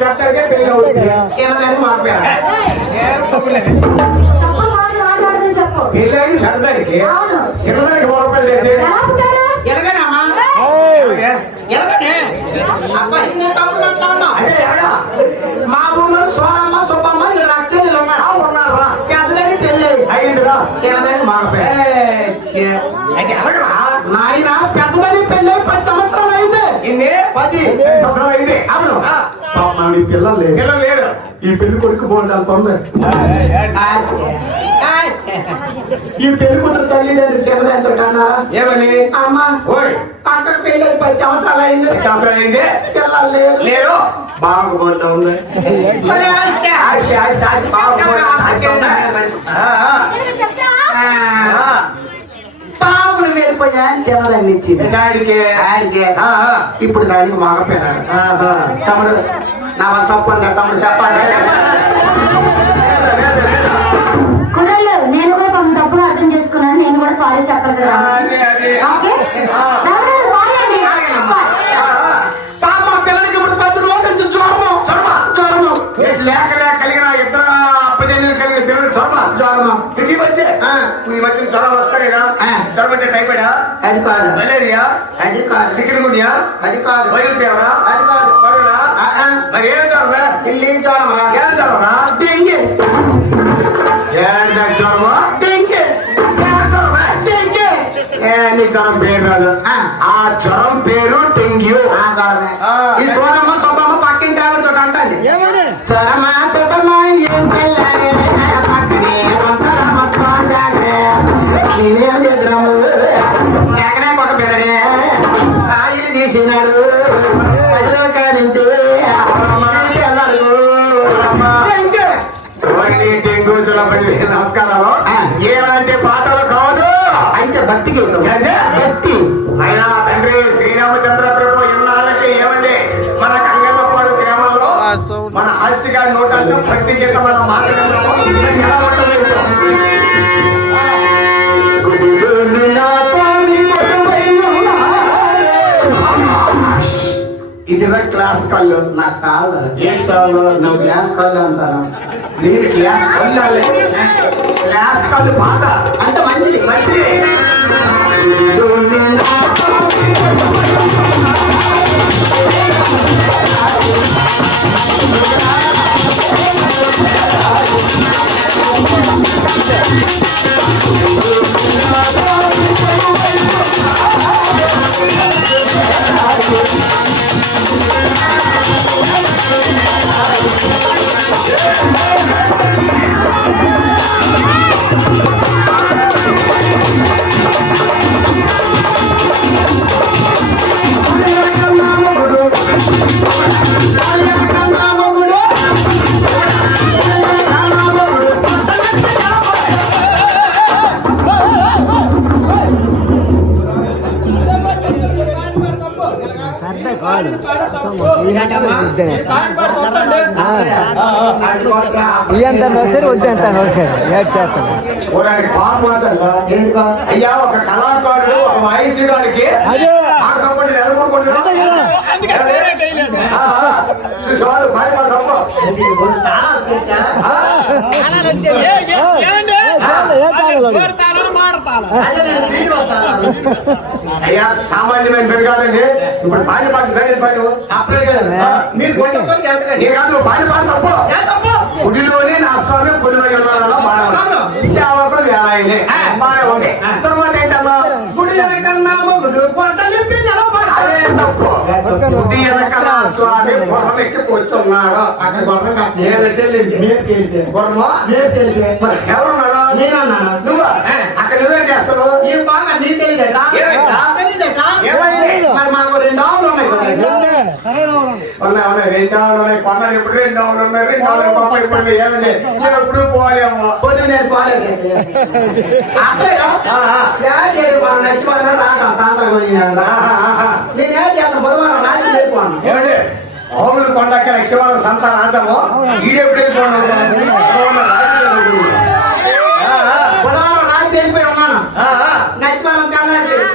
పెద్దడికే పెళ్ళి అవుతుంది. చిన్నదాన్ని మాట్లాడారు పెద్దడికి అవును. చిన్నదానికి పుట్టాడు ఎలాగనమ్మా? ఎలాగనే? అబ్బాయి మా ఊళ్ళో సోనమ్మ సుబ్బమ్మ ఇక్కడ అక్షరాలు ఉన్నారు? పెద్దదాన్ని పెళ్ళి అయ్యిందిరా. చిన్నదాన్ని మాట్లాడారు. అయితే ఎలాగరా నాయన పెద్దదాన్ని పెళ్ళి పది సంవత్సరాలు అయింది. ఇన్ని? పది. సంవత్సరాలు అయింది. అవును. ఆవిడ పిల్లలు లేదు. ఈ పెళ్ళి కొడుకు పోండి అంత ఉంది ఈ పెళ్ళి కూతురు తల్లిదండ్రులు చిన్నదాంతో కన్నా ఏమని అమ్మ ఓయ్. అక్కడ పెళ్ళి పది సంవత్సరాలు అయింది. సంవత్సరాలు అయింది? పిల్లలు లేరు బాగుంటా ఉంది. పావులు వెళ్ళిపోయా చిన్నదాన్ని ఇచ్చింది ఆడికి. ఆ, ఆ. ఇప్పుడు దానికి మగపోయినాడు. తమ్ముడు నా వల్ల తప్పు తమ్ముడు చెప్పాలి లేదు. కుర్రలు నేను కూడా తప్పుగా అర్థం చేసుకున్నాను. నేను సారీ లేక లేక కలిగిన ఇద్దరు అప్పజన్యులు కలిగిన దేవుడు జ్వరమా? జ్వరము? ఇది వచ్చే ఆ. ఈ మధ్యన జ్వరం వస్తాయినా ఆ. జ్వరం అంటే టైఫాయిడా? అది కాదు. మలేరియా? అది కాదు. చికెన్ గున్యా అది కాదు. వైరల్ ఫీవరా? అది కాదు. మరి ఏం జ్వరమే ఇల్లి జ్వరం రా? ఏం జ్వరమా డెంగ్యూ ఏం జ్వరమే డెంగ్యూ ఏ నీ జ్వరం పేరు కాదు ఆ. ఆ జ్వరం పేరు డెంగ్యూ ఆ జ్వరమే. ఈ సోనమ్మ సుబ్బమ్మ పక్కింటి ఆవిడతో అంటాండి సోనమ్మ సుబ్బమ్మ ఏం పెళ్ళాయి పక్కనే కొంతరమ్మ పోందాడే నేనేం చేద్దాము ఎక్కడే తీసినాడు. ఆ. ఏలాంటి పాటలు కాదు. అయితే భక్తి? భక్తి. అయినా తండ్రి శ్రీరామచంద్ర ప్రభు ఇన్నాళ్ళకి ఏమండి మన కంగమ్మపాడు గ్రామంలో మన హాస్యగా నోటంటే భక్తి గీతం మన ఎలా రా క్లాస్ కళ్ళు. నా సాల్. ఏ సాగు నువ్వు గ్లాస్ కళ్ళు అంటాను. నేను క్లాస్ కళ్ళు క్లాస్ కళ్ళు పాట ఇయ్యంత నోసారి వద్దంత చేస్తాను అయ్యా ఒక కళాకారుడు ఒక వాయించడానికి అదే. నెలకొంటున్నాడు చూసేవాడు పాడి పాడు తప్ప అయ్యా సామాన్యమైన పెరగాలండి ఇప్పుడు పాడి పాడు వేరే పాడు మీరు కొన్ని వెళ్తారండి. కాదు పాడి పాడు తప్పు గుడిలోనే నా స్వామి గుడిలో బాగా సేవకుడు వేలాయనే బాగా ఉంది తర్వాత ఏంటమ్మా గుడి వెనకన్నా మొగుడు కొండ నింపి తప్పు గుడి వెనకన్నా స్వామి గుర్రం ఎక్కి కూర్చున్నాడు అక్కడ గుర్రం కాస్త ఏళ్ళంటే వెళ్ళింది. గుర్రమా మరి ఎవరున్నాడు నేనన్నాను. నువ్వు అక్కడ నువ్వేం చేస్తావు ఈ బాగా నీ తెలియదా ఏమైందా? ఏమైంది? మరి మాకు రెండు ఆవులు ఉన్నాయి కదా ఉన్నాయి ఉన్నాయి రెండు ఆవులు ఉన్నాయి కొండలు ఇప్పుడు రెండు ఆవులు ఉన్నాయి రెండు ఆవులు గొప్ప ఇప్పుడు ఏమండి ఎప్పుడు పోలేము పొద్దున్న నేను పోలేదు అక్కయ్య మన నచ్చిపోయిన రాగా సాయంత్రం కొనినాను నేనేం చేస్తాను బుధవారం రాత్రి వెళ్ళిపోను ఏమండి ఆవులు కొండక్క లక్ష్మణ సంత రాజము. ఈడెప్పుడు వెళ్ళిపోయి ఉన్నాను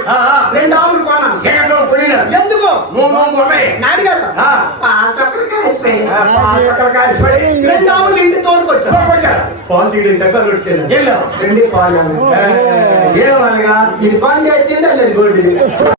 ఆ. రెండు ఆవులు కొన్నాను? ఎందుకు? నాడిగారు పాలు కాసిపడి ఆవులు ఇంటి. పాలు తీయడం దగ్గర పాలు ఏమనగా ఇది పని చేసింది అది గొడ్డిది